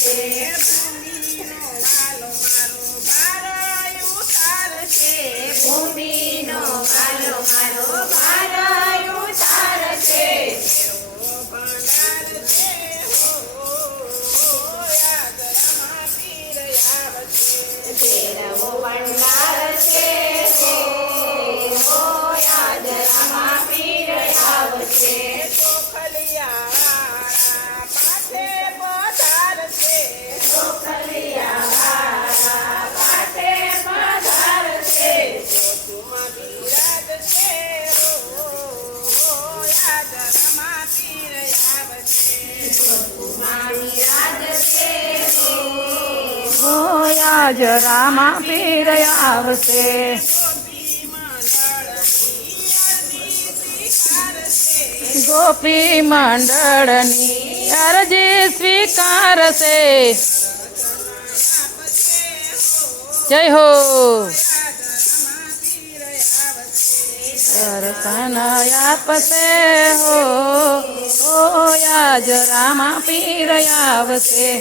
Yeah. Braj Rama पीर आवसे। गोपी मंडलनी जी स्वीकार से। जय हो। सनायाप से हो, हो आज रामा पीर आवसे।